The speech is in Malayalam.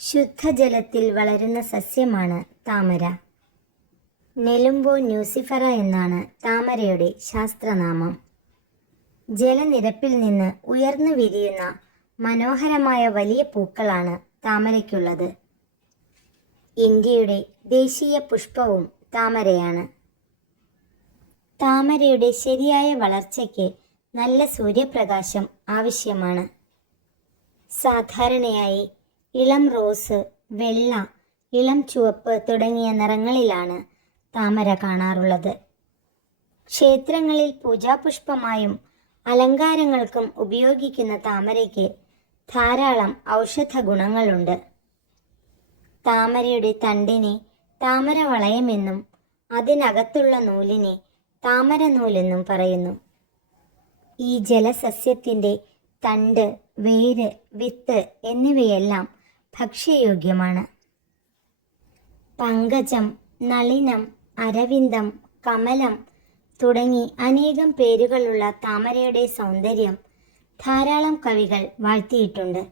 ശുദ്ധജലത്തിൽ വളരുന്ന സസ്യമാണ് താമര. നെലുംബോ ന്യൂസിഫറ എന്നാണ് താമരയുടെ ശാസ്ത്രനാമം. ജലനിരപ്പിൽ നിന്ന് ഉയർന്നു വിരിയുന്ന മനോഹരമായ വലിയ പൂക്കളാണ് താമരയ്ക്കുള്ളത്. ഇന്ത്യയുടെ ദേശീയ പുഷ്പവും താമരയാണ്. താമരയുടെ ശരിയായ വളർച്ചയ്ക്ക് നല്ല സൂര്യപ്രകാശം ആവശ്യമാണ്. സാധാരണയായി ഇളം റോസ്, വെള്ള, ഇളം ചുവപ്പ് തുടങ്ങിയ നിറങ്ങളിലാണ് താമര കാണാറുള്ളത്. ക്ഷേത്രങ്ങളിൽ പൂജാപുഷ്പമായും അലങ്കാരങ്ങൾക്കും ഉപയോഗിക്കുന്ന താമരയ്ക്ക് ധാരാളം ഔഷധ ഗുണങ്ങളുണ്ട്. താമരയുടെ തണ്ടിനെ താമര വളയമെന്നും അതിനകത്തുള്ള നൂലിനെ താമര നൂലെന്നും പറയുന്നു. ഈ ജലസസ്യത്തിൻ്റെ തണ്ട്, വേര്, വിത്ത് എന്നിവയെല്ലാം ഭക്ഷ്യയോഗ്യമാണ്. പങ്കജം, നളിനം, അരവിന്ദം, കമലം തുടങ്ങി അനേകം പേരുകളുള്ള താമരയുടെ സൗന്ദര്യം ധാരാളം കവികൾ വാഴ്ത്തിയിട്ടുണ്ട്.